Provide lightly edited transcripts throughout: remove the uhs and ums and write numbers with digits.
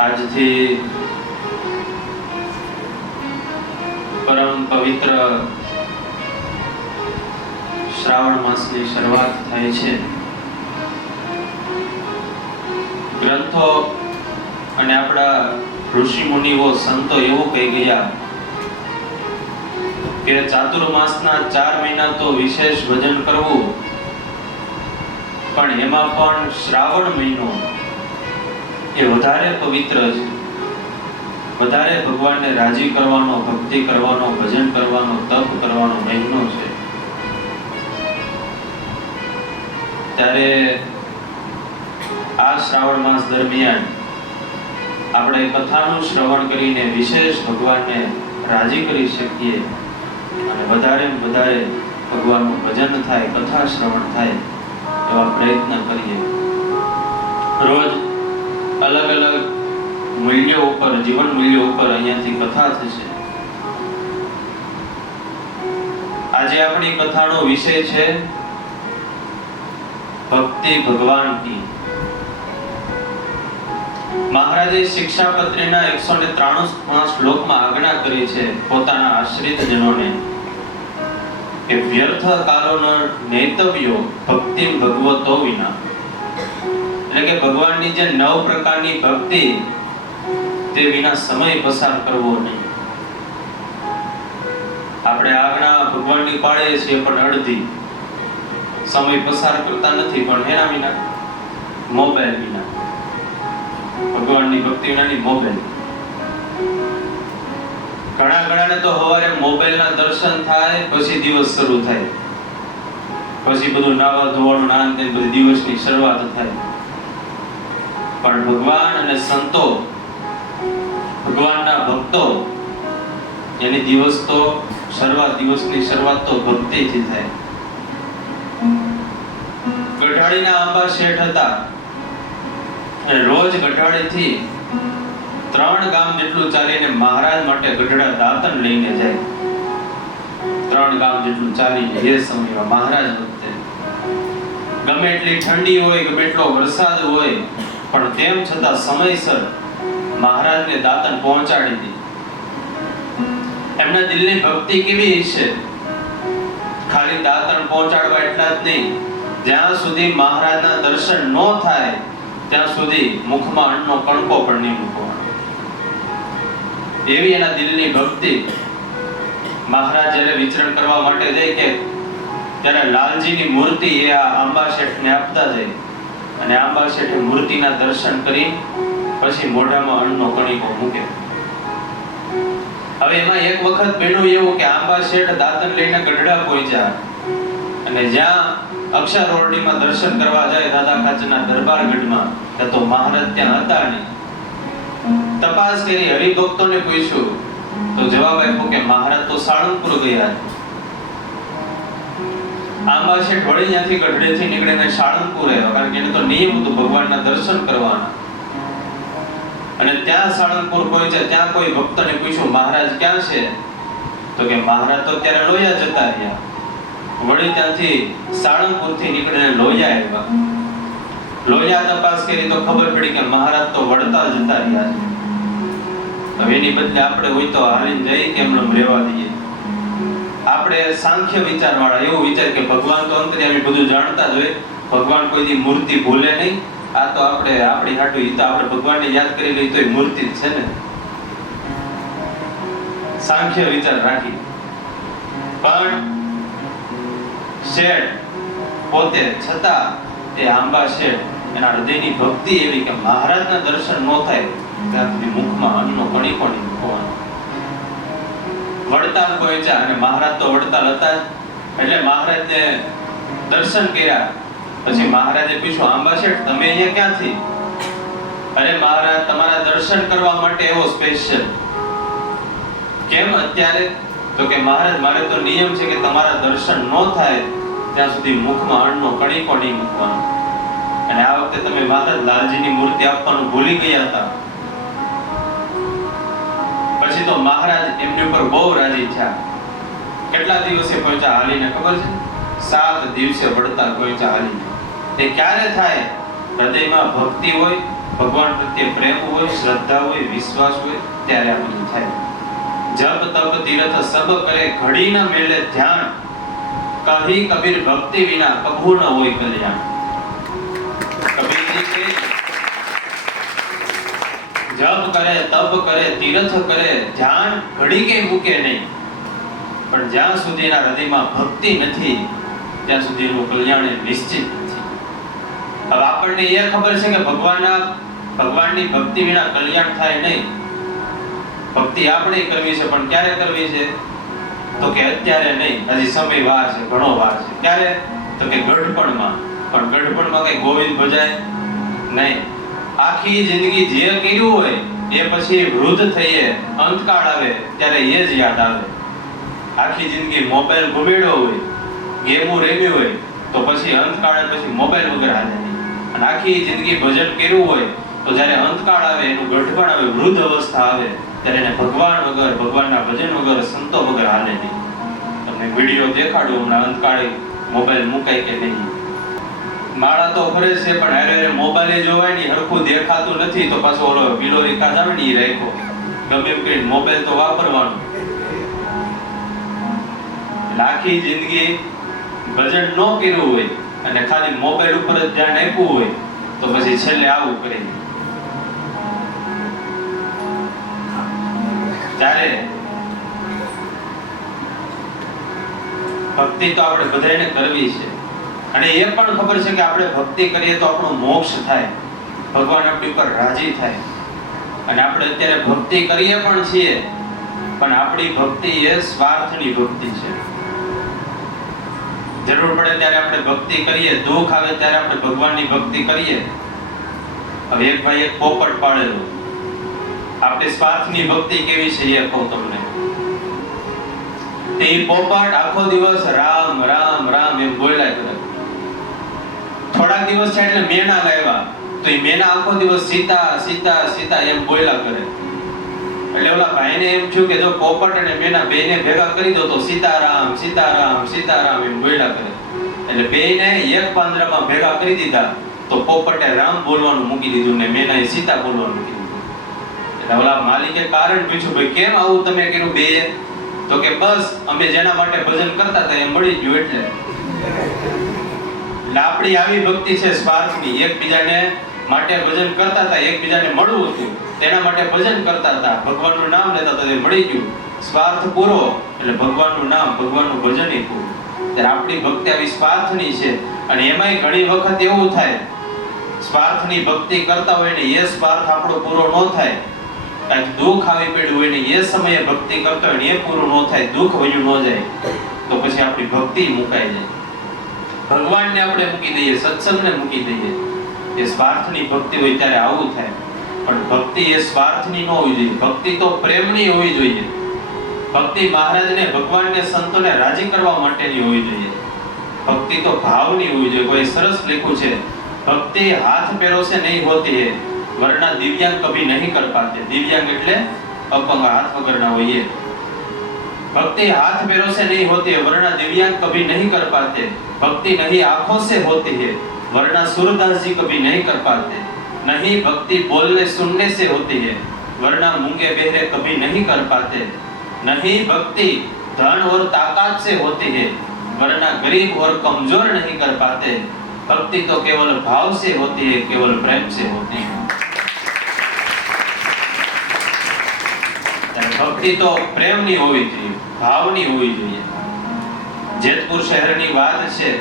આજથી પરમ પવિત્ર શ્રાવણ માસની શરૂઆત થાય છે. ગ્રંથો અને આપણા ઋષિ મુનિઓ સંતો એવું કહી ગયા કે ચાતુર્માસના 4 મહિના તો વિશેષ ભજન કરવું, પણ એમાં પણ શ્રાવણ મહિનો એ વધારે પવિત્ર છે. વધારે ભગવાનને રાજી કરવાનો, ભક્તિ કરવાનો, ભજન કરવાનો, તપ કરવાનો મહિનો છે. ત્યારે આ શ્રાવણ માસ દરમિયાન આપણે કથાનું શ્રવણ કરીને વિશેષ ભગવાનને રાજી કરી શકીએ અને વધારે ભગવાનનું ભજન થાય, કથા શ્રવણ થાય એવા પ્રયત્ન કરીએ. રોજ અલગ અલગ મૂલ્યો ઉપર, જીવન મૂલ્યો ઉપર અહીંયાથી કથા થશે. આજે આપણી કથાનો વિષય છે ભક્તિ ભગવાન કી. મહારાજે શિક્ષાપત્રીના 193 શ્લોકમાં આજ્ઞા કરી છે પોતાના આશ્રિત જનોને કે વ્યર્થ કાલોનો નૈતવ્યો ભક્તિ ભગવતો વિના. એટલે કે ભગવાનની જે 9 પ્રકારની ભક્તિ તે વિના સમય પસાર કરવો નહીં. આપણે આજ્ઞા ભગવાનની પાળીએ છીએ પણ અડધી સમય પસાર કરતા નથી, પણ એના વિના, મોબાઈલ વિના. ભગવાનની ભક્તિ વિનાની મોબાઈલ. ઘણાને તો સવારે મોબાઈલના દર્શન થાય પછી દિવસ શરૂ થાય, પછી બધું નાવા ધોવાનું નાન તે બધી દિવસની શરૂઆત થાય. પણ ભગવાન અને સંતો, ભગવાનના ભક્તો, એની દિવસની શરૂઆત તો ભક્તિથી થાય. ગઢાળીના આંબા શેઠ હતા અને રોજ ગઢાળીથી 3 ગામ જેટલું ચાલીને મહારાજ માટે ગઢડા દાંતણ લઈને જાય. 3 ગામ જેટલું ચાલીને એ સમયમાં મહારાજ વખતે ગમે એટલી ઠંડી હોય, ગમે એટલો વરસાદ હોય, પણ તેમ છતાં સમયસર મહારાજને દાંતણ પહોંચાડી દી. એમના દિલની ભક્તિ કેવી છે! ખાલી દાંતણ પહોંચાડવા એટલા જ નહીં, જ્યાં સુધી મહારાજના દર્શન ન થાય ત્યાં સુધી મુખમાં અન્નનો કણકો પણ નહીં મૂકવાનો. એવી એના દિલની ભક્તિ. મહારાજ જ્યારે વિચરણ કરવા માટે જાય કે ત્યારે લાલજીની મૂર્તિ એ આ આંબા શેઠને આપતા જાય અને આંબા શેઠે મૂર્તિના દર્શન કરી પછી મોઢામાં અન્નનો કણકો મૂકે. હવે એમાં એક વખત બન્યું એવું કે આંબા શેઠ દાંતણ લઈને ગઢડા પહોંચ્યા અને જ્યાં અક્ષરોરડીમાં દર્શન કરવા જાય દાદા કાચના દરબારગઢમાં, તો મહારાજ ત્યાં હતા નહીં. તપાસ કરી, હરિભક્તોને પૂછ્યું તો જવાબ આપ્યો કે મહારાજ તો સાળંગપુર ગયા. આંબા શેઠ વળી ત્યાંથી ગઢડેથી નીકળીને સાળંગપુર આવ્યો, કારણ કે એને તો નિયમ હતું ભગવાનના દર્શન કરવાના. અને ત્યાં સાળંગપુર પહોંચ્યા, ત્યાં કોઈ ભક્તને પૂછ્યું મહારાજ ક્યાં છે? તો કે મહારાજ તો ત્યારે લોયા જતા રહ્યા. વળી ત્યાંથી સાળંગપુરથી નીકળીને લોયા આવ્યા. લોયા તપાસ કરી તો ખબર પડી કે મહારાજ તો વડતાલ જતા રહ્યા છે. હવે એની બદલે આપણે હોય તો હાલીને જઈ કે એમને રહેવા દઈએ. આપણે સાંખ્ય વિચારવાળા એવું વિચાર કે ભગવાન તો અંતર્યામી બધું જાણતા જ હોય, ભગવાન કોઈ દી મૂર્તિ ભૂલે નહીં. આ તો આપણે આપણી હાટું ઈ તો આપણે ભગવાનને યાદ કરી લઈએ તો એ મૂર્તિ જ છે ને. સાંખ્ય વિચાર રાખી. પણ શેઠ પોતે છતાં એ આંબા શેઠ, એના હૃદયની ભક્તિ એવી કે મહારાજના દર્શન ન થાય ત્યાં સુધી મુખમાં અન્નનો કણકો નહીં મૂકવાનો. વડતાલ પહોંચ્યા અને મહારાજ તો વડતાલ હતા જ, એટલે મહારાજને દર્શન કર્યા. પછી મહારાજે પૂછ્યું આંબા શેઠ તમે અહીંયા ક્યાંથી? અરે મહારાજ તમારા દર્શન કરવા માટે એવો સ્પેશિયલ. કેમ અત્યારે? તો કે મહારાજ મારે તો નિયમ છે કે તમારા દર્શન ન થાય ત્યાં સુધી મુખમાં અન્નનો કણકો નહીં મૂકવાનો. અને આ વખતે તમે મહારાજ લાલજીની મૂર્તિ આપવાનું ભૂલી ગયા હતા. પછી તો મહારાજ એમની ઉપર બહુ રાજી થયા. કેટલા દિવસે પહોંચ્યા હાલીને ખબર છે? 7 દિવસે વડતાલ પહોંચ્યા હાલીને. તે ક્યારે થાય? હૃદયમાં ભક્તિ હોય ભગવાન પ્રત્યે પ્રેમ હોય, શ્રદ્ધા હોય, વિશ્વાસ હોય, ત્યારે આ બધું થાય. જપ તપ તીરથ સબ કરે, ઘડી ન મેલે ધ્યાન, કહી કબીર ભક્તિ વિના કભુ ન હોય કલ્યાણ. કબીરજી કે જપ કરે, તપ કરે, તીરથ કરે, ધ્યાન ઘડી કે મૂકે નહીં, પણ જ્યાં સુધી એના હૃદયમાં ભક્તિ નથી ત્યાં સુધી એનું કલ્યાણ નિશ્ચિત નથી. હવે આપણને એ ખબર છે કે ભગવાનની ભક્તિ વિના કલ્યાણ થાય નહીં. ભક્તિ આપણે કરવી છે, પણ ક્યારે કરવી છે? તો કે અત્યારે નહીં, હજી સમય વાર છે, ઘણો વાર છે. ક્યારે? તો કે ગઢપણમાં. પણ ગઢપણમાં કઈ ગોવિંદ ભજાય નહીં. આખી જિંદગી જે કર્યું હોય એ પછી વૃદ્ધ થઈએ, અંતકાળ આવે ત્યારે એ જ યાદ આવે. આખી જિંદગી મોબાઈલ ઘુમેડ્યો હોય, ગેમો રેમી હોય, તો પછી અંતકાળે પછી મોબાઈલ વગર હાલે નહીં. અને આખી જિંદગી ભજન કર્યું હોય તો જ્યારે અંતકાળ આવે, એનું ગઢપણ આવે, વૃદ્ધ અવસ્થા આવે, ત્યારે એને ભગવાન વગર, ભગવાનના ભજન વગર, સંતો વગર હાલે નહીં. તમને વિડીયો દેખાડું હમણાં, અંતકાળે મોબાઈલ મુકાય કે નહીં. માળા તો ફરે છે, પણ હારે હારે મોબાઈલ જોવાય નહીં, હરખું દેખાતું નથી, તો પાછો ઓલો વિલો એકાદ આવે ને એ રાખ્યો. ગમે એમ કરીને મોબાઈલ તો વાપરવાનું. આખી જિંદગી ભજન ન કર્યું હોય અને ખાલી મોબાઈલ ઉપર જ ધ્યાન આપ્યું હોય તો પછી છેલ્લે આવું કરે. ત્યારે ભક્તિ તો આપણે બધાને કરવી છે, અને એ પણ ખબર છે કે આપણે ભક્તિ કરીએ તો આપણો મોક્ષ થાય, ભગવાન આપણી ઉપર રાજી થાય. અને આપણે અત્યારે ભક્તિ કરીએ પણ છીએ, પણ આપણી ભક્તિ એ સ્વાર્થની ભક્તિ છે. જરૂર પડે ત્યારે આપણે ભક્તિ કરીએ, દુઃખ આવે ત્યારે આપણે ભગવાનની ભક્તિ કરીએ. હવે એક ભાઈ એક પોપટ પાળેલો, આપણી સ્વાર્થની ભક્તિ કેવી છે એ કહું તમને. તે પોપટ આખો દિવસ રામ રામ રામ એમ બોલ્યા કરે. થોડાક દિવસ છે એટલે મેના લાવ્યા, તો એ મેના આખો દિવસ સીતા સીતા સીતા એમ બોલ્યા કરે. એટલે ઓલા ભાઈને એમ થયું કે જો પોપટ અને મેના બેને ભેગા કરી દો તો સીતારામ સીતારામ સીતારામ એમ બોલ્યા કરે. એટલે બેને એક પાંદડામાં ભેગા કરી દીધા તો પોપટે રામ બોલવાનું મૂકી દીધું ને મેનાએ સીતા બોલવાનું મૂકી દીધું. એટલે ઓલા માલિકે કારણ પૂછ્યું, ભાઈ કેમ આવું તમે કર્યું બેએ? તો કે બસ અમે જેના માટે ભજન કરતા હતા એ મળી ગયું એટલે. એટલે આપણી આવી ભક્તિ છે સ્વાર્થની. એકબીજાને માટે ભજન કરતા હતા, એકબીજાને મળવું હતું તેના માટે ભજન કરતા હતા, ભગવાનનું નામ લેતા હતા, એ મળી ગયું. સ્વાર્થ પૂરો એટલે ભગવાનનું નામ, ભગવાનનું ભજન એ પૂરું. ત્યારે આપણી ભક્તિ આવી સ્વાર્થની છે. અને એમાંય ઘણી વખત એવું થાય, સ્વાર્થની ભક્તિ કરતા હોય ને એ સ્વાર્થ આપણો પૂરો ન થાય, કાંઈક દુઃખ આવી પડ્યું હોય ને એ સમયે ભક્તિ કરતા હોય ને એ પૂરું ન થાય, દુઃખ વયું ન જાય, તો પછી આપણી ભક્તિ મુકાઈ જાય. ભગવાનને આપણે મૂકી દઈએ, સત્સંગને મૂકી દઈએ. એ સ્વાર્થની ભક્તિ હોય ત્યારે આવું થાય. પણ ભક્તિ એ સ્વાર્થની ન હોવી જોઈએ, ભક્તિ તો પ્રેમની હોવી જોઈએ. ભક્તિ મહારાજને, ભગવાનને, સંતોને રાજી કરવા માટેની હોવી જોઈએ. ભક્તિ તો ભાવની હોવી જોઈએ. કોઈ સરસ લખ્યું છે, ભક્તિ હાથ પેરો સે નહીં હોતી હે, વરના દિવ્યાંગ કભી નહીં કર પાતે. દિવ્યાંગ એટલે અપંગ, હાથ વગરના હોય એ. भक्ति हाथ पैरों से नहीं होती है, वरना दिव्यांग कभी नहीं कर पाते. भक्ति नहीं आंखों से होती है, वरना सूरदास जी कभी नहीं कर पाते. नहीं भक्ति बोलने सुनने से होती है, वरना मूंगे बहरे कभी नहीं कर पाते. नहीं भक्ति धन और ताकत से होती है, वरना गरीब और कमजोर नहीं कर पाते. भक्ति तो केवल भाव से होती है, केवल प्रेम से होती है. भक्ति तो प्रेमनी होवी જોઈએ, ભાવની હોવી જોઈએ. જેતપુર શહેરની વાત છે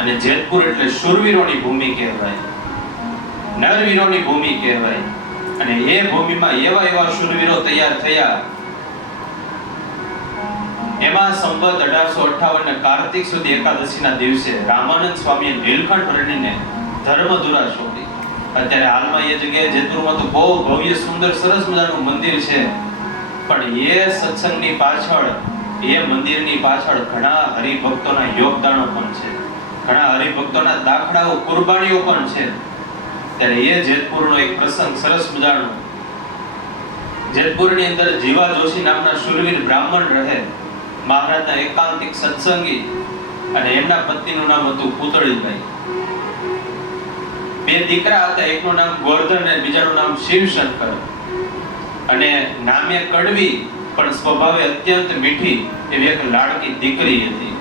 અને જેતપુર એટલે શૂરવીરોની ભૂમિ કહેવાય, નરવીરોની ભૂમિ કહેવાય. અને એ ભૂમિમાં એવા એવા શૂરવીરો તૈયાર થયા. એમાં સંવત 1858 ને કાર્તિક સુધી એકાદશીના દિવસે રામાનંદ સ્વામીએ નીલકંઠ વર્ણીને ધર્મધુરા શોધી. અત્યારે હાલમાં એ જગ્યાએ જેતપુરમાં તો બહુ ભવ્ય સુંદર સરસ મજાનું મંદિર છે. પણ એ સત્સંગની પાછળ, એ મંદિરની પાછળ ઘણા હરિભક્તોના યોગદાનો પણ છે, ઘણા હરિભક્તોના દાખલાઓ, કુરબાનીઓ પણ છે. ત્યારે એ જેતપુરનો એક પ્રસંગ સરસ મજાનો. જેતપુરની અંદર જીવા જોશી નામના શૂરવીર બ્રાહ્મણ રહે, મહારાજના એકાંતિક સત્સંગી, અને એમના પત્નીનું નામ હતું પૂતળીબાઈ. બે દીકરા હતા, એકનું નામ ગોવર્ધન અને બીજાનું નામ શિવશંકર. અને નામે કડવી પણ સ્વભાવે અત્યંત મીઠી એવી એક લાડકી દીકરી હતી.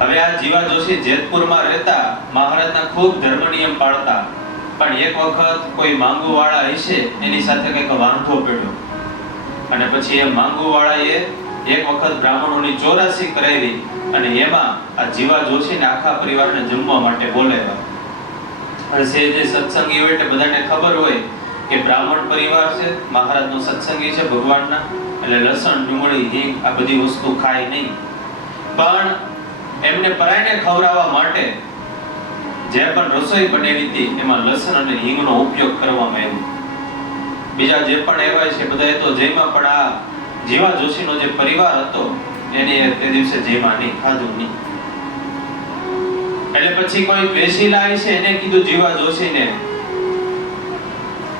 હવે આ જીવા જોશી જેતપુરમાં રહેતા, મહારાજના ખૂબ ધર્મ નિયમ પાળતા. પણ એક વખત કોઈ માંગુવાળા હશે એની સાથે કંઈક વાંધો પડ્યો અને પછી એ માંગુવાળાએ એક વખત બ્રાહ્મણોની ચોરાસી કરાવી અને એમાં આ જીવા જોશીને આખા પરિવારને જમવા માટે બોલાવ્યા. અને જે સત્સંગી હોય એટલે બધાને ખબર હોય કે બ્રાહ્મણ પરિવાર છે, મહારાજનો સત્સંગી છે ભગવાનના, એટલે લસણ, ડુંગળી, હિંગ આ બધી વસ્તુ ખાય નહીં. પણ એમને પરાયને ખવડાવવા માટે જે પણ રસોઈ બનાવી હતી એમાં લસણ અને હિંગનો ઉપયોગ કરવામાં આવ્યો. બીજા જે પણ એવાય છે બધાએ તો જયમાં, પણ આ જીવા જોશીનો જે પરિવાર હતો એને તે દિવસે જયમાં નહીં, ખાધું નહીં. એટલે પછી કોઈ દ્વેષીલા છે એને કીધું જીવા જોશીને,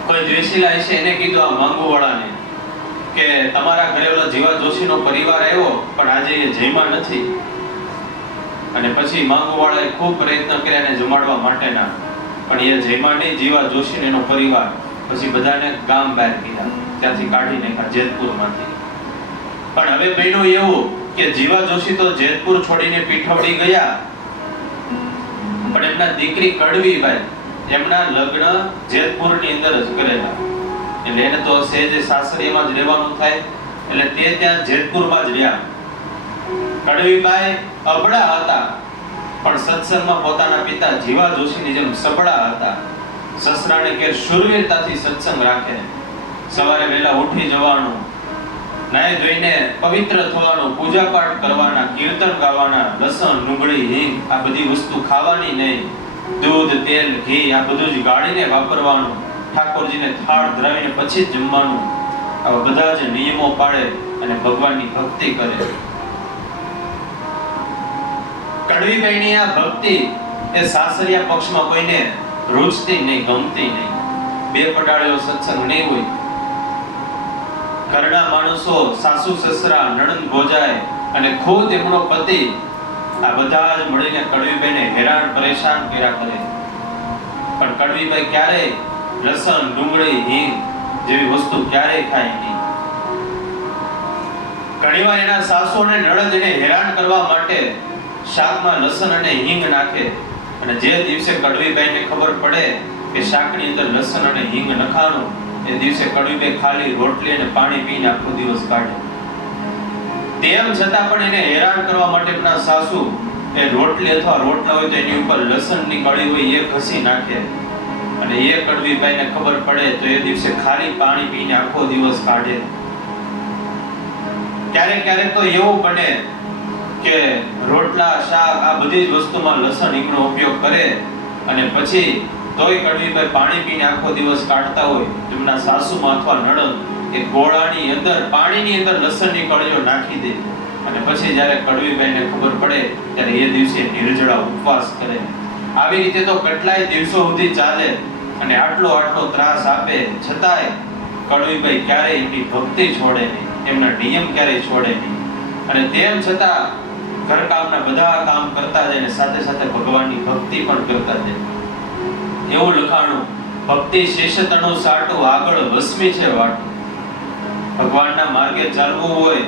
કોઈ દ્વેષીલા છે એને કીધું આ માંગુવાળાને કે તમારા ઘરે ઓલા જીવા જોશીનો પરિવાર આવ્યો પણ આજે એ જયમાં નથી. અને પછી માંગુવાળાએ ખૂબ પ્રયત્ન કર્યા એને જમાડવા માટેના, પણ એ જયમાં નહીં. જીવા જોશી એનો પરિવાર પછી બધાને ગામ બહાર કીધા, ત્યાંથી કાઢી નાખ્યા જેતપુરમાંથી. પણ હવે બન્યું એવું કે જીવા જોશી તો જેતપુર છોડીને પીઠવડી ગયા, પણ એમના દીકરી કડવીબાઈ એમના લગ્ન જેતપુરની અંદર જ કરેલા. એટલે એને તો સહેજ સાસરીમાં જ રહેવાનું થાય, એટલે તે ત્યાં જેતપુરમાં જ રહ્યા. કડવીબાઈ અબળા હતા પણ સત્સંગમાં પોતાના પિતા જીવા જોશીની જેમ સબળા હતા. સસરાને કે શૂરવીરતાથી સત્સંગ રાખે. સવારે વહેલા ઉઠી જવાનું, નાઈ ધોઈને પવિત્ર થવાનું, પૂજા પાઠ કરવાના, કીર્તન ગાવાના, લસણ, ડુંગળી, હિંગ આ બધી વસ્તુ ખાવાની નહીં. દૂધ, તેલ, ઘી આ બધું જ ગાળીને વાપરવાનું. ઠાકોરજીને થાળ ધરાવીને પછી જ જમવાનું. આવા બધા જ નિયમો પાળે અને ભગવાનની ભક્તિ કરે. કડવીબાઈની આ ભક્તિ એ સાસરિયા પક્ષમાં કોઈને રૂચતી નહીં, ગમતી નહીં. બે પડાળ્યો સત્સંગ નહીં હોય. ઘરના માણસો, સાસુ સસરા, નણંદ ભોજાય અને ખુદ એમનો પતિ આ બધા જ મળીને કડવીબાઈને હેરાન પરેશાન કર્યા કરે. પણ કડવીબાઈ ક્યારેય લસણ, ડુંગળી, હિંગ જેવી વસ્તુ ક્યારેય ખાય નહીં. ઘણીવાર એના સાસુ અને નણંદ એને હેરાન કરવા માટે શાકમાં લસણ અને હિંગ નાખે. અને જે દિવસે કડવીબાઈને ખબર પડે કે શાકની અંદર લસણ અને હિંગ નખાનું, એ દિવસે કડવીબાઈ ખાલી રોટલી અને પાણી પીને આખો દિવસ કાઢે. તેમ છતાં પણ એને હેરાન કરવા માટે એમના સાસુ એ રોટલી અથવા રોટલા હોય તો એની ઉપર લસણની કળી હોય એ ઘસી નાખે. અને એ કડવીબાઈને ખબર પડે તો એ દિવસે ખાલી પાણી પીને આખો દિવસ કાઢે. ક્યારેક ક્યારેક તો એવું બને કે રોટલા, શાક આ બધી જ વસ્તુમાં લસણ, હિંગનો ઉપયોગ કરે અને પછી તોય કડવીબાઈ પાણી પીને આખો દિવસ કાઢતા હોય. એમના સાસુમાં અથવા નણંદ એ ગોળાની અંદર, પાણીની અંદર લસણની કળીઓ નાખી દે. અને પછી જ્યારે કડવીબાઈને ખબર પડે ત્યારે એ દિવસે નિર્જળા ઉપવાસ કરે. આવી રીતે તો કેટલાય દિવસો સુધી ચાલે અને આટલો ત્રાસ આપે છતાંય કડવીબાઈ ક્યારેય એમની ભક્તિ છોડે નહીં, એમના નિયમ ક્યારેય છોડે નહીં. અને તેમ છતાં ઘરકામના બધા કામ કરતા જાય અને સાથે સાથે ભગવાનની ભક્તિ પણ કરતા જાય. એવું લખાણું, ભક્તિ શેષતણું સાટું, આગળ વસમી છે વાટું. ભગવાનના માર્ગે ચાલવું હોય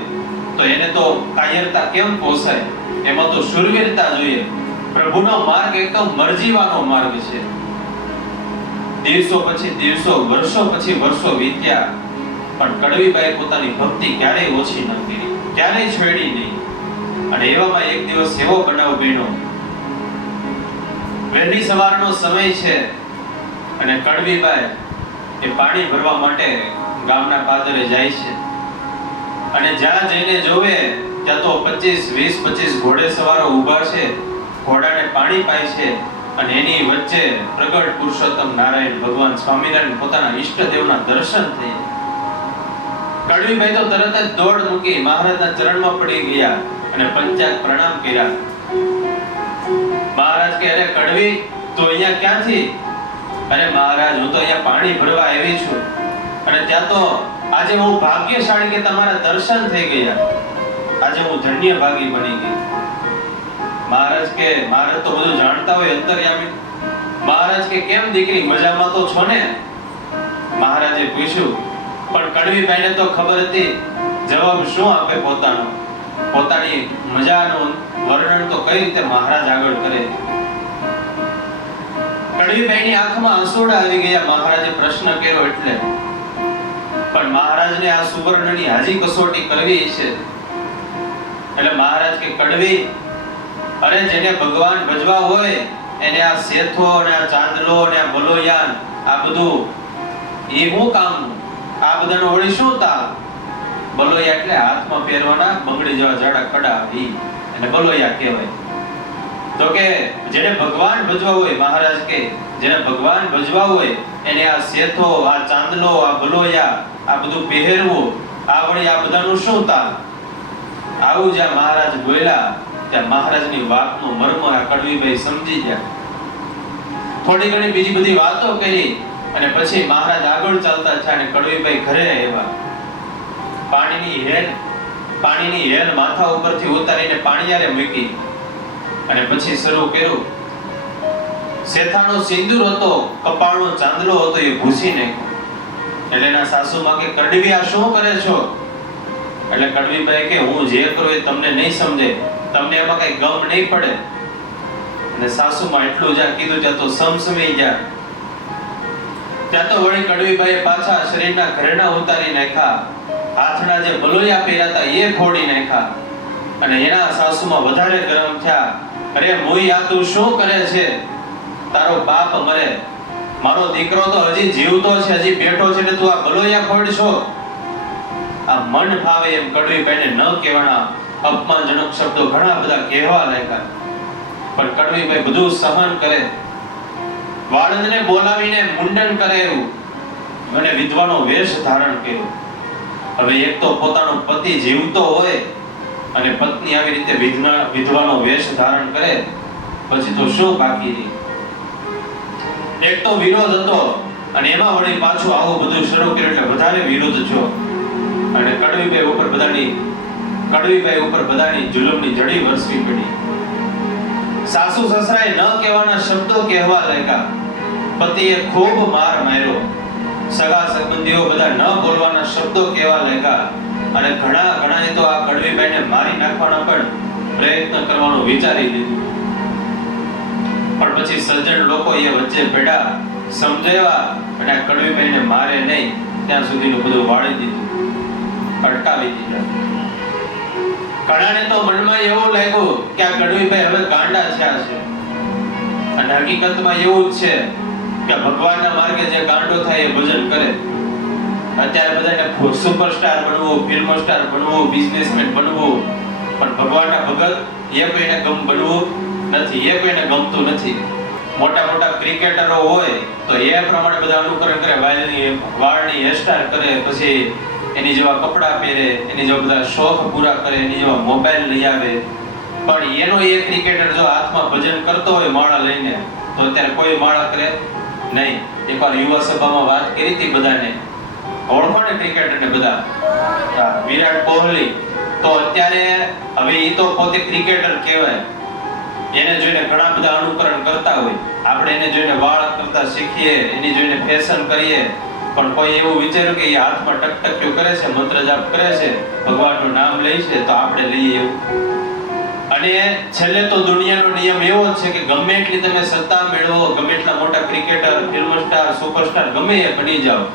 તો એને તો કાયરતા કેમ પોસાય, એમાં તો શૂરવીરતા જોઈએ. પ્રભુનો માર્ગ એક મરજીવાનો માર્ગ છે. દિવસો પછી દિવસો, વર્ષો પછી વર્ષો વીત્યા પણ કડવીબાઈ પોતાની ભક્તિ ક્યારેય ઓછી ન કરી, ક્યારેય છોડી નહીં. અને એવામાં એક દિવસ એવો બનાવ બન્યો. વહેલી સવારનો સમય છે અને કડવીબાઈ એ પાણી ભરવા માટે ગામના પાદરે જાય છે. અને જ્યાં જઈને જોવે ત્યાં તો 25 ઘોડે સવારો ઊભા છે, ઘોડાને પાણી પાય છે. અને એની વચ્ચે પ્રગટ પુરુષોત્તમ નારાયણ ભગવાન સ્વામિનારાયણ પોતાના ઈષ્ટદેવના દર્શન થયા. કડવીબાઈ તો તરત જ દોડ મૂકી મહારાજના ચરણમાં પડી ગયા અને પંચાંગ પ્રણામ કર્યા. મહારાજ કહે, અરે કડવી, તું અહીંયા ક્યાંથી? અરે મહારાજ, હું તો અહીંયા પાણી ભરવા આવી છું. અને ત્યાં તો આજે હું ભાગ્યશાળી કે તમારા દર્શન થઈ ગયા. આજે હું ધન્ય ભાગી બની ગઈ. મહારાજ કે, મહારાજ તો બધું જાણતા હોય, અંતર્યામી. મહારાજ કે કેમ દીકરી મજામાં તો છો ને? મહારાજે પૂછ્યું. પણ કડવીબાઈને તો ખબર હતી જવાબ શું આપે પોતાનો. પોતાની મજાનું વર્ણન તો કઈ રીતે મહારાજ આગળ કરે. કડવીબાઈની આંખમાં આંસુડા આવી ગયા. મહારાજે પ્રશ્ન કર્યો એટલે. પણ મહારાજને આ સુવર્ણની હાજી કસોટી કરવી છે. એટલે મહારાજ કે કડવી, અરે જેને ભગવાન ભજવા હોય એને આ શેથો અને આ ચાંદલો અને આ બલોયાન આ બધું એ હું કામ? આ બધાનો વળી શું તાલ? બલોયા એટલે હાથમાં પહેરવાના બંગડી જેવા જાડા કડા, ઈ અને બલોયા કહેવાય. તો કે જેને ભગવાન ભજવા હોય, મહારાજ કે જેને ભગવાન ભજવા હોય એને આ શેથો, આ ચાંદલો, આ બલોયા આ બધું પહેરવું, આ વળી આ બધાનું શું તાલ? આવું જ્યાં મહારાજ બોલ્યા ત્યાં મહારાજની વાતનો મર્મ આ કડવીબાઈ સમજી ગયા. થોડી ઘણી બીજી બધી વાતો કરી અને પછી મહારાજ આગળ ચાલતા થયા અને કડવીબાઈ ઘરે આવ્યા. પાણીની હેલ માથા ઉપરથી ઉતારીને પાણીયારે મૂકી અને પછી શરૂ કર્યું. શેથાનો સિંદૂર હતો, કપાળનો ચાંદલો હતો, એ ભૂસી નાખ્યો. એટલે એના સાસુમાં કે કડવી આ શું કરે છો? એટલે કડવીબાઈ કે હું જે કરું એ તમને નહીં સમજે, તમને એમાં કઈ ગમ નહીં પડે. અને સાસુમાં એટલું જ્યાં કીધું ત્યાં તો સમસમી ગયા. ત્યાં તો વળી કડવીબાઈએ પાછા શરીરના ઘરેણા ઉતારી નાખ્યા. હાથના જે બલોયા પહેર્યા હતા એ ફોડી નાખ્યા. અને એના સાસુમાં વધારે ગરમ થયા. અરે મોઈ, આ તું શું કરે છે? તારો બાપ મરે, મારો દીકરો તો હજી જીવતો છે, હજી બેઠો છે ને તું આ બલોયા ફોડશો? આ મન ફાવે એમ કડવીબાઈને ન કહેવાના અપમાનજનક શબ્દો ઘણા બધા કહેવા લાગ્યા. પણ કડવીબાઈ બધું સહન કરે. વાળંદને બોલાવીને મુંડન કરે એવું અને વિધવાનો વેશ ધારણ કર્યો. હવે એક તો પોતાનો પતિ જીવતો હોય અને પત્ની આવી રીતે વિધવાનો વેશ ધારણ કરે, પછી તો શું બાકી રહી? એક તો વિરોધ હતો અને એમાં વળી પાછું આવું બધું શરૂ કર્યું એટલે વધારે વિરોધ છો. અને કડવીબાઈ ઉપર બધાની જુલમની જડી વરસવી પડી. સાસુ સસરાએ ન કહેવાના શબ્દો કહેવા લાગ્યા. પતિએ ખૂબ માર માર્યો. સગા સંબંધીઓ બધા ન બોલવાના શબ્દો કહેવા લાગ્યા. અને ઘણાએ તો આ કડવીબાઈને મારી નાખવાના પણ પ્રયત્ન કરવાનો વિચારી લીધું. પણ પછી સજ્જન લોકો એ વચ્ચે પડ્યા, સમજાવ્યા અને આ કડવીબાઈને મારે નહીં ત્યાં સુધીનું બધું વાળી દીધું, અટકાવી દીધા. ઘણાને તો મનમાં એવું લાગ્યું કે આ કડવીબાઈ હવે ગાંડા થયા છે. અને હકીકતમાં એવું જ છે કે ભગવાનના માર્ગે જે ગાંડો થાય એ ભજન કરે. અત્યારે બધાને સુપરસ્ટાર બનવું, ફિલ્મ સ્ટાર બનવું, બિઝનેસમેન બનવું, પણ ભગવાનના ભગત એ કોઈને બનવું નથી, એ કોઈને ગમતું નથી. મોટા ક્રિકેટરો હોય તો એ પ્રમાણે બધા અનુકરણ કરે, વાળની હેરસ્ટાઈલ કરે, પછી એની જેવા કપડા પહેરે, એની જેવા બધા શોખ પૂરા કરે, એની જેવા મોબાઈલ લઈ આવે. પણ એનો એ ક્રિકેટર જો હાથમાં ભજન કરતો હોય માળા લઈને, તો અત્યારે કોઈ માળા કરે નહીં. એકવાર યુવા સભામાં વાત કરી હતી, બધાને ઓળખો ને ક્રિકેટરને બધા, વિરાટ કોહલી. તો અત્યારે હવે એ તો પોતે ક્રિકેટર કહેવાય, એને જોઈને ઘણા બધા અનુકરણ કરતા હોય. આપણે એને જોઈને વાળ કરતા શીખીએ, એની જોઈને ફેશન કરીએ, પણ કોઈ એવું વિચાર્યું કે એ હાથમાં ટકટક્યો કરે છે, મંત્ર જાપ કરે છે, ભગવાનનું નામ લે છે, તો આપણે લઈએ એવું? અને છેલ્લે તો દુનિયાનો નિયમ એવો જ છે કે ગમે એટલી તમે સત્તા મેળવો, ગમે એટલા મોટા ક્રિકેટર, ફિલ્મ સ્ટાર, સુપરસ્ટાર ગમે એ બની જાઓ,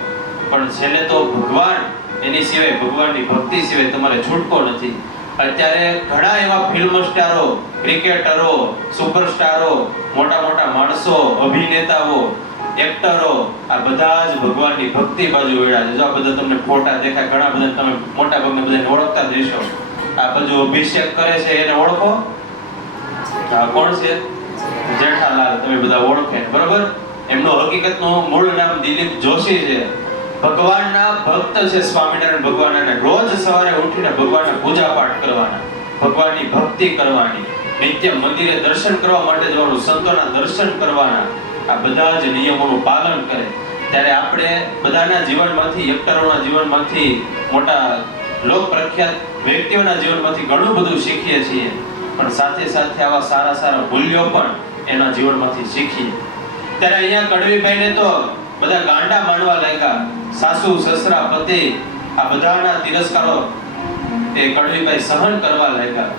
પણ છેલ્લે તો ભગવાન, એની સિવાય, ભગવાનની ભક્તિ સિવાય તમારે છૂટકો નથી. અત્યારે ઘણા એવા ફિલ્મ સ્ટારો, ક્રિકેટરો, સુપરસ્ટારો, મોટા માણસો, અભિનેતાઓ, એક્ટરો, આ બધા જ ભગવાનની ભક્તિ બાજુ વળ્યા છે. જો આ બધા તમને ફોટા દેખાય, ઘણા બધા તમે મોટા ભાગના બધાને ઓળખતા જ હશો. આ બાજુ અભિષેક કરે છે, એને ઓળખો? આ કોણ છે? જેઠાલાલ. તમે બધા ઓળખે, બરોબર? એમનું હકીકતનું મૂળ નામ દિલીપ જોશી છે. ભગવાનના ભક્ત છે સ્વામિનારાયણ ભગવાન. અને રોજ સવારે ઉઠીને ભગવાનના પૂજા પાઠ કરવાના, ભગવાનની ભક્તિ કરવાની, નિત્ય મંદિરે દર્શન કરવા માટે જવાનું, સંતોના દર્શન કરવાના, આ બધા જ નિયમોનું પાલન કરે. ત્યારે આપણે બધાના જીવનમાંથી, એક્ટરોના જીવનમાંથી, મોટા લોક પ્રખ્યાત વ્યક્તિઓના જીવનમાંથી ઘણું બધું શીખીએ છીએ, પણ સાથે સાથે આવા સારા મૂલ્યો પણ એના જીવનમાંથી શીખીએ. ત્યારે અહીંયા કડવીભાઈને તો બધા ગાંડા માનવા લાગ્યા. સાસુ સસરા પતિ આ બધાના તિરસ્કારો એ કડવીભાઈ સહન કરવા લાગ્યા.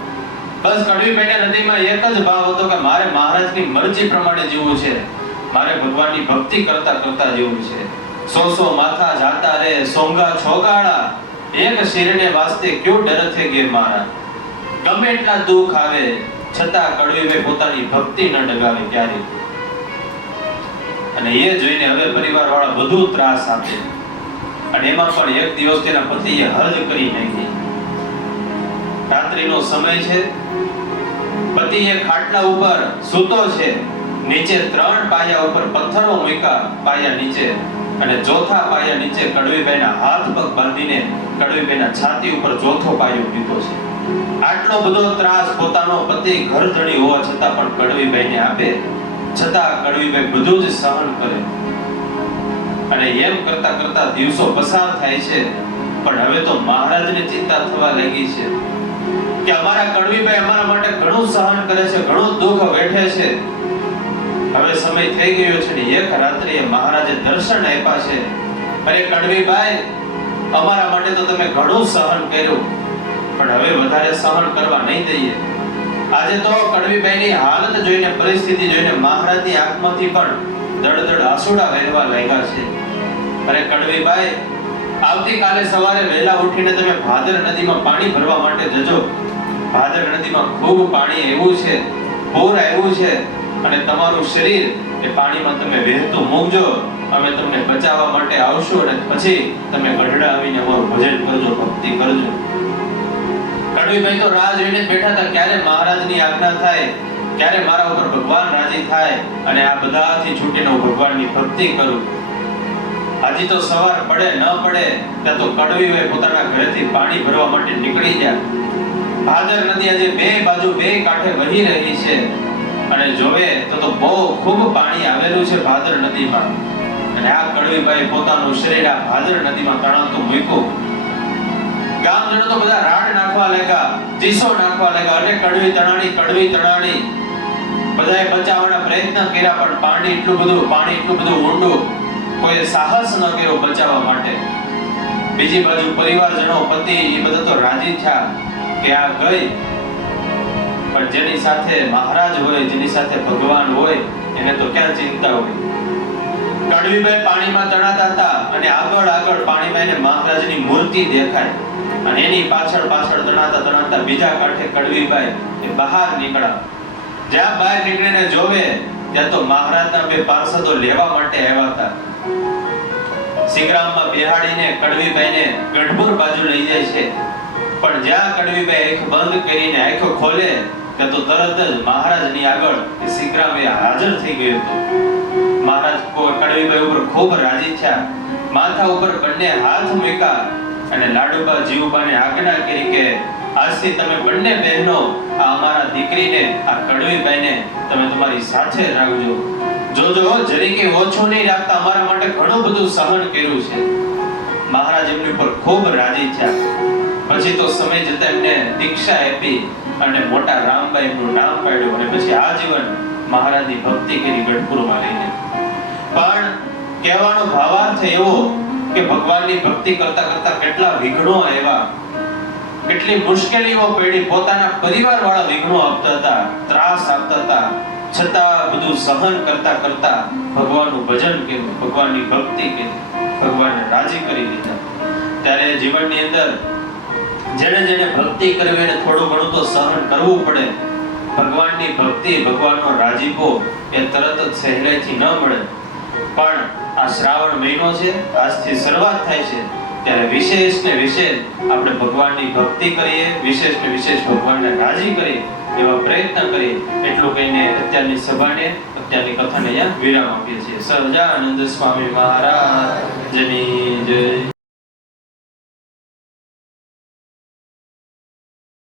બસ કડવીભાઈના હૃદયમાં એક જ ભાવ હતો કે મારે મહારાજની મરજી પ્રમાણે જીવવું છે, મારે ભગવાનની ભક્તિ કરતા કરતા જીવવું છે. સો માથા જાતા રે સોંગા છોગાડા, એક શિરને વાસ્તે ક્યો ડર થે ગે મારા. ગમે એટલા દુઃખ આવે છતાં કડવીભાઈ પોતાની ભક્તિ ન ડગાવે ક્યારે. અને એ જોઈને હવે પરિવારવાળા વધુ ત્રાસ આપે. અને એમાં પણ એક દિવસ તેના પતિએ હદ કરી નાખી. રાત્રિનો સમય છે, પતિએ ખાટલા ઉપર સૂતો છે, નીચે 3 પાયા ઉપર પથ્થરો મૂક્યા પાયા નીચે, અને ચોથા પાયા નીચે કડવીભાઈના હાથ પગ બાંધીને કડવીભાઈના છાતી ઉપર ચોથો પાયો મૂક્યો છે. આટલો બધો ત્રાસ પોતાનો પતિ ઘરધણી હોવા છતાં પણ કડવીભાઈને આપે, છતાં કડવીભાઈ બધું જ સહન કરે. અને એમ કરતા કરતા દિવસો પસાર થાય છે. પણ હવે તો મહારાજને ચિંતા થવા લાગી છે કે અમારા કડવીભાઈ અમારા માટે ઘણું સહન કરે છે, ઘણું દુઃખ વેઠે છે. હવે સમય થઈ ગયો છે ને એક રાત્રિએ મહારાજે દર્શન આપ્યા છે. અરે કડવીભાઈ, અમારા માટે તો તમે ઘણું સહન કર્યું, પણ હવે વધારે સહન કરવા નહીં દઈએ. આજે તો કડવીભાઈની હાલત જોઈને, પરિસ્થિતિ જોઈને મહારાજની આંખમાંથી પણ દળદળ આંસુડા વહેવા લાગ્યા છે. અરે કડવીભાઈ, આવતીકાલે સવારે વહેલા ઉઠીને તમે ભાદર નદીમાં પાણી ભરવા માટે જજો. ભાદર નદીમાં ખૂબ પાણી આવ્યું છે, પૂર આવ્યું છે, અને તમારું શરીર એ પાણીમાં તમે વહેતું મૂકજો. અમે તમને બચાવવા માટે આવશું, અને પછી તમે ગઢડા આવીને અમારું ભજન કરજો, ભક્તિ કરજો. કડવીભાઈ તો રાહ જોઈને બેઠા હતા ક્યારે મહારાજની આજ્ઞા થાય, ક્યારે મારા ઉપર ભગવાન રાજી થાય અને આ બધાથી છૂટીને હું ભગવાનની ભક્તિ કરું. હજી તો સવાર પડે ન પડે ત્યાં તો કડવીભાઈ પોતાના ઘરેથી પાણી ભરવા માટે નીકળી ગયા. ભાદર નદી આજે બે બાજુ બે કાંઠે વહી રહી છે, અને જોવે તો બહુ ખૂબ પાણી આવેલું છે ભાદર નદીમાં. અને આ કડવીભાઈ પોતાનું શરીર આ ભાદર નદીમાં તણાવતું મૂક્યું. ગામજનો તો બધા રાડ નાખવા લાગ્યા, ચીસો નાખવા લાગ્યા, અને કડવી તણાણી બધાએ બચાવવાના પ્રયત્ન કર્યા, પણ પાણી એટલું બધું ઊંડું, કોઈ સાહસ ન કર્યો બચાવવા માટે. બીજી બાજુ પરિવારજનો, પતિ એ બધા તો રાજી થયા કે આ ગઈ, પણ જેની સાથે મહારાજ હોય, જેની સાથે ભગવાન હોય, એને તો ક્યાં ચિંતા હોય. કડવીભાઈ પાણીમાં તણાતા હતા, અને આગળ પાણીમાં એને મહારાજની મૂર્તિ દેખાય, અને એની પાછળ તણાતા બીજા કાંઠે કડવીભાઈ એ બહાર નીકળ્યા. જ્યાં બહાર નીકળીને જોવે ત્યાં તો મહારાજના 2 પાર્ષદો લેવા માટે આવ્યા હતા. સિંગરામમાં બેહાડીને કડવીભાઈને ગઢપુર બાજુ લઈ જાય છે, પણ જ્યાં કડવીભાઈ આંખ બંધ કરીને આંખો ખોલે ત્યાં તો તરત જ મહારાજની આગળ એ સિંગરામ એ હાજર થઈ ગયો હતો. મહારાજ કડવીભાઈ ઉપર ખૂબ રાજી થયા, માથા ઉપર બંને હાથ મૂક્યા, અને લાડુબા જીવુબાને આજ્ઞા કરી કે આજથી તમે બંને બહેનો આ અમારા દીકરીને, આ કડવીભાઈને તમે તમારી સાથે રાખજો. જોજો જરીકે ઓછો નહીં રાખતા, અમારા માટે ઘણું બધું સહન કર્યું છે. મહારાજ એમની ઉપર ખૂબ રાજી થયા. પછી તો સમય જતા એમને દીક્ષા આપી અને મોટા રામબાઈ નું નામ પાડ્યું, અને પછી આજીવન મહારાજની ભક્તિ કરી ગઢપુરમાં રહીને. પણ કહેવાનો ભાવાર્થ એવો કે ભગવાનની ભક્તિ કરતા કરતા કેટલા વિઘ્નો આવ્યા, કેટલી મુશ્કેલીઓ પડી, પોતાના પરિવાર વાળા વિઘ્નો આપતા હતા, ત્રાસ આપતા હતા, છતાં બધું સહન કરતા કરતા ભગવાનનું ભજન કર્યું, ભગવાનની ભક્તિ કરી, ભગવાનને રાજી કરી દીધા. ત્યારે જીવનની અંદર જેને ભક્તિ કરવી એને થોડું ઘણું તો સહન કરવું પડે. ભગવાનની ભક્તિ, ભગવાનનો રાજીપો એ તરત જ સહેલાઈથી ન મળે. પણ આ શ્રાવણ મહિનો છે, આજથી શરૂઆત થાય છે, ત્યારે વિશેષ ને વિશેષ આપણે ભગવાનની ભક્તિ કરીએ, વિશેષ ને વિશેષ ભગવાનને રાજી કરીએ એવા પ્રયત્ન કરીએ. એટલું કહીને અત્યારની સભાને, અત્યારની કથાને અહીંયા વિરામ આપીએ છીએ. સહજાનંદ સ્વામી મહારાજની જય.